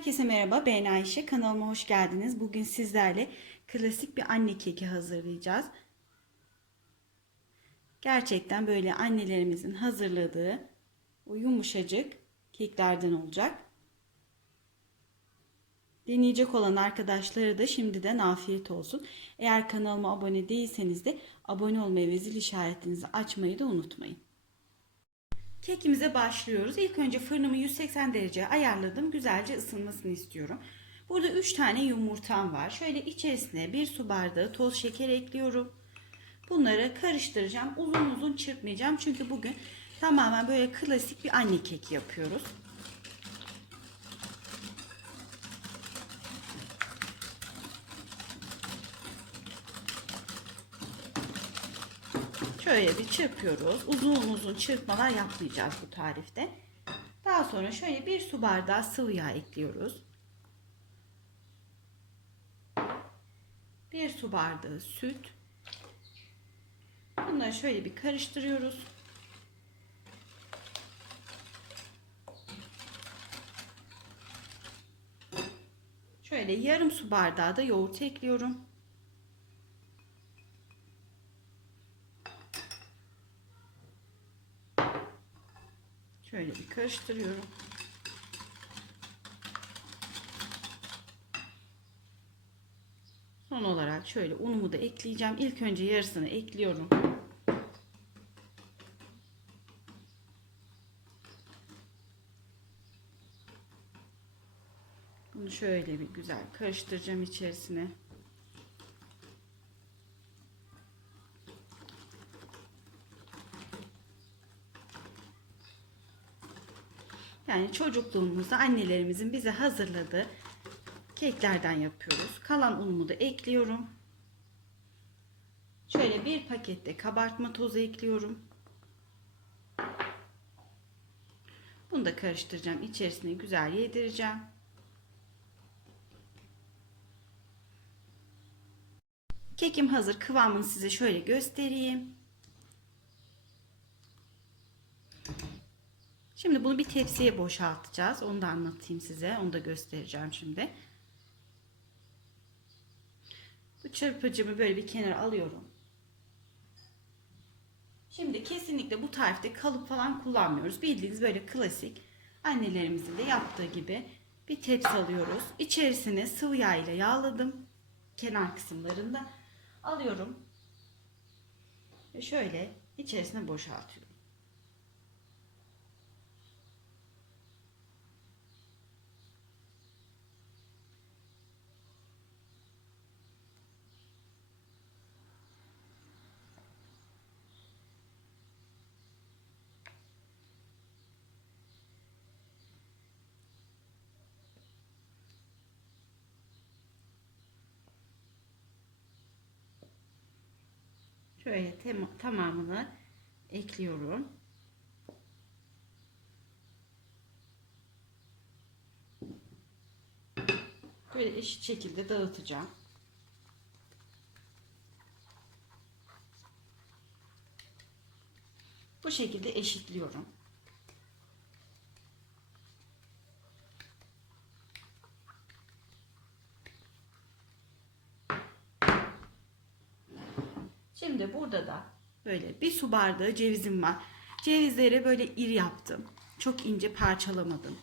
Herkese merhaba ben Ayşe kanalıma hoş geldiniz. Bugün sizlerle klasik bir anne keki hazırlayacağız. Gerçekten böyle annelerimizin hazırladığı o yumuşacık keklerden olacak. Deneyecek olan arkadaşlara da şimdiden afiyet olsun. Eğer kanalıma abone değilseniz de abone olmayı ve zil işaretinizi açmayı da unutmayın. Kekimize başlıyoruz. İlk önce fırınımı 180 dereceye ayarladım. Güzelce ısınmasını istiyorum. Burada 3 tane yumurtam var. Şöyle içerisine 1 su bardağı toz şeker ekliyorum. Bunları karıştıracağım. Uzun uzun çırpmayacağım. Çünkü bugün tamamen böyle klasik bir anne keki yapıyoruz. Şöyle bir çırpıyoruz. Uzun uzun çırpmalar yapmayacağız bu tarifte. Daha sonra şöyle bir su bardağı sıvı yağ ekliyoruz. Bir su bardağı süt. Bunları şöyle bir karıştırıyoruz. Şöyle yarım su bardağı da yoğurt ekliyorum. Şöyle bir karıştırıyorum. Son olarak şöyle unumu da ekleyeceğim. İlk önce yarısını ekliyorum. Bunu şöyle bir güzel karıştıracağım içerisine. Yani çocukluğumuzda annelerimizin bize hazırladığı keklerden yapıyoruz. Kalan unumu da ekliyorum. Şöyle bir pakette kabartma tozu ekliyorum. Bunu da karıştıracağım. İçerisine güzel yedireceğim. Kekim hazır. Kıvamını size şöyle göstereyim. Şimdi bunu bir tepsiye boşaltacağız. Onu da anlatayım size. Onu da göstereceğim şimdi. Bu çırpıcımı böyle bir kenara alıyorum. Şimdi kesinlikle bu tarifte kalıp falan kullanmıyoruz. Bildiğiniz böyle klasik annelerimizin de yaptığı gibi bir tepsi alıyoruz. İçerisine sıvı yağ ile yağladım. Kenar kısımlarında alıyorum. Ve şöyle içerisine boşaltıyorum. Şöyle tamamını ekliyorum. Böyle eşit şekilde dağıtacağım. Bu şekilde eşitliyorum. Şimdi burada da böyle bir su bardağı cevizim var. Cevizleri böyle iri yaptım. Çok ince parçalamadım.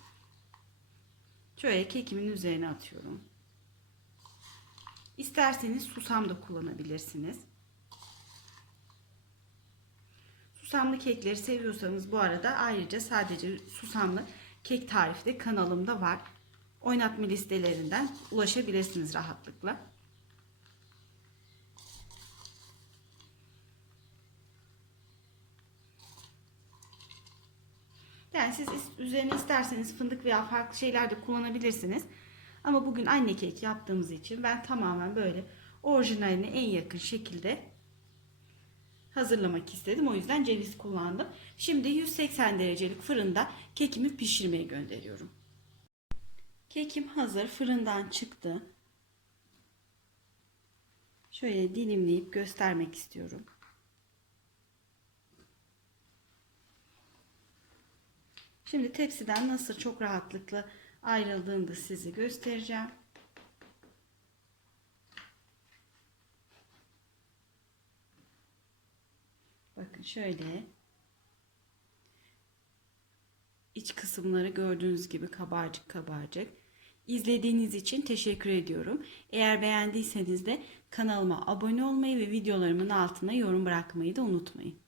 Şöyle kekimin üzerine atıyorum. İsterseniz susam da kullanabilirsiniz. Susamlı kekleri seviyorsanız bu arada ayrıca sadece susamlı kek tarifi de kanalımda var. Oynatma listelerinden ulaşabilirsiniz rahatlıkla. Yani siz üzerine isterseniz fındık veya farklı şeyler de kullanabilirsiniz. Ama bugün anne kek yaptığımız için ben tamamen böyle orijinaline en yakın şekilde hazırlamak istedim. O yüzden ceviz kullandım. Şimdi 180 derecelik fırında kekimi pişirmeye gönderiyorum. Kekim hazır. Fırından çıktı. Şöyle dilimleyip göstermek istiyorum. Şimdi tepsiden nasıl çok rahatlıkla Ayrıldığında size göstereceğim. Bakın şöyle. İç kısımları gördüğünüz gibi kabarcık kabarcık. İzlediğiniz için teşekkür ediyorum. Eğer beğendiyseniz de kanalıma abone olmayı ve videolarımın altına yorum bırakmayı da unutmayın.